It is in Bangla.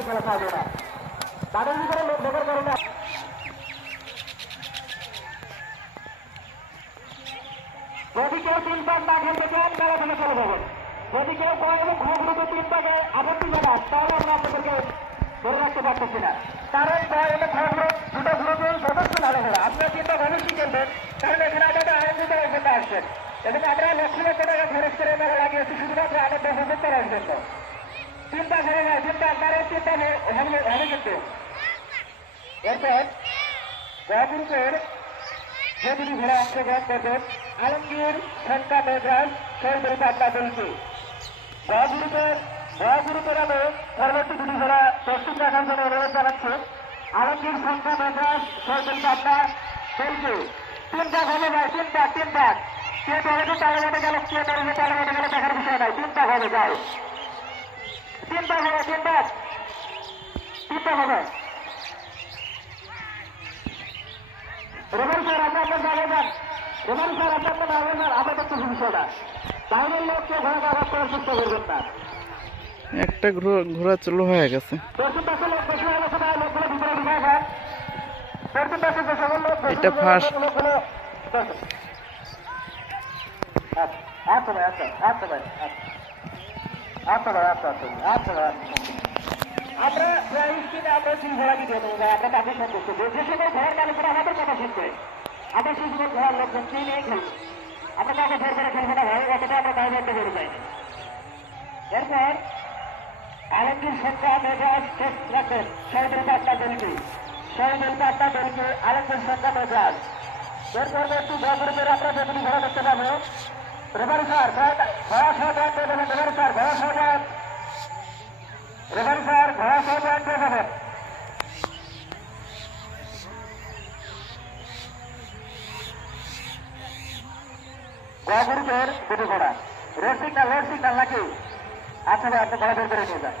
কিন্তু খেলা পাবে না তাদের ভিতরে লোক ঢোকার কারণে যদি কেউ 3 পাক না খেলতে চান মেলা থেকে চলে যাবেন। যদি কেউ কয় এবং ঘুরে 3 পাকে আপত্তি জানান তাহলে আমরা আপনাদেরকে ধরে রাখতে পারতেছি না। কারণ কয় এবং ঘুরে দুটো গ্রুপে সদস্য ভালো করে আপনারা 3 পাক অবশ্যই খেলবেন, কারণ এখানে আমাদের আনন্দিত জন্য আসছেন এবং আমরা লক্ষ লক্ষ টাকা খরচ করে মেলা লাগিয়েছি শুধুমাত্র আনন্দ উপভোগ করার জন্য। 3 পাক হবে না, 3 পাক আপনারা 3 পাক হবে কিন্তু। এরপর গ্রুপের যে দুটি ঘোড়া অংশগ্রহণ করবেন আলমগীর শঙ্কা মেঘরাজ সৌন্দর্য পাটনা দলকে। গ্রুপের আলো পরবর্তী দুটি ঘোড়া প্রস্তুত রাখার জন্য অনুরোধ জানাচ্ছে আলমগীর শঙ্কা মেঘরাজ সৌন্দর্য পাটনা দলকে। 3 পাক হবে ভাই, 3 পাক কে পরে তালেমাতে গেল কে পরে তালেমাতে গেল দেখার বিষয় নাই। 3 পাক হবে যাও, 3 পাক হবে, 3 পাক হবে। রোমান স্যার আপনি আপনার জায়গায় যান, রোমান স্যার আপনি আপনার জায়গায় যান, আমরা দেখতেছি বিষয়টা। বাইরের লোককে ঘোড়া আঘাত করার চেষ্টা করবেন না। একটা ঘোড়া চালু হয়ে গেছে। পশ্চিম পাশে লোক বেশি হয়ে গেছে, লোকগুলো ভিতরে ঢুকে যান। পশ্চিম পাশে যে সকল লোক এটা ফার্স্ট। লোকগুলো আচ্ছা ভাই, আচ্ছা ভাই, আমরা প্রাইজ কিনে আমরা 3 ঘোড়া কিনে দেবো ভাই, আমরা তাদের সন্তুষ্ট। যে সকল ঘোড়ার মালিকরা আমাদের কথা শুনবে আমরা সেই সকল ঘোড়ার লোকজন কিনেই খেলবো, আমরা কাউকে ফের করে খেলবো না ভাই, অতটা আমরা দায় বন্ধ করে যাই। এরপর আলমগীর সরকার মেঘরাজ রাখবেন সৌদুল পাটনা দলকে, আলমগীর সরকার মেঘরাজ। এরপর একটু গ্রুপের আমরা যেগুলি ঘোড়া দেখতে পাবো রেফারি স্যার ঘোড়া সহযোগ দেবেন, রেফারি স্যার ঘোড়া সহযোগ দেবেন। গ্রুপের দুটি ঘোড়া রেড সিগন্যাল নাকি? আচ্ছা ভাই আপনি ঘোড়া বের করে নিয়ে যান।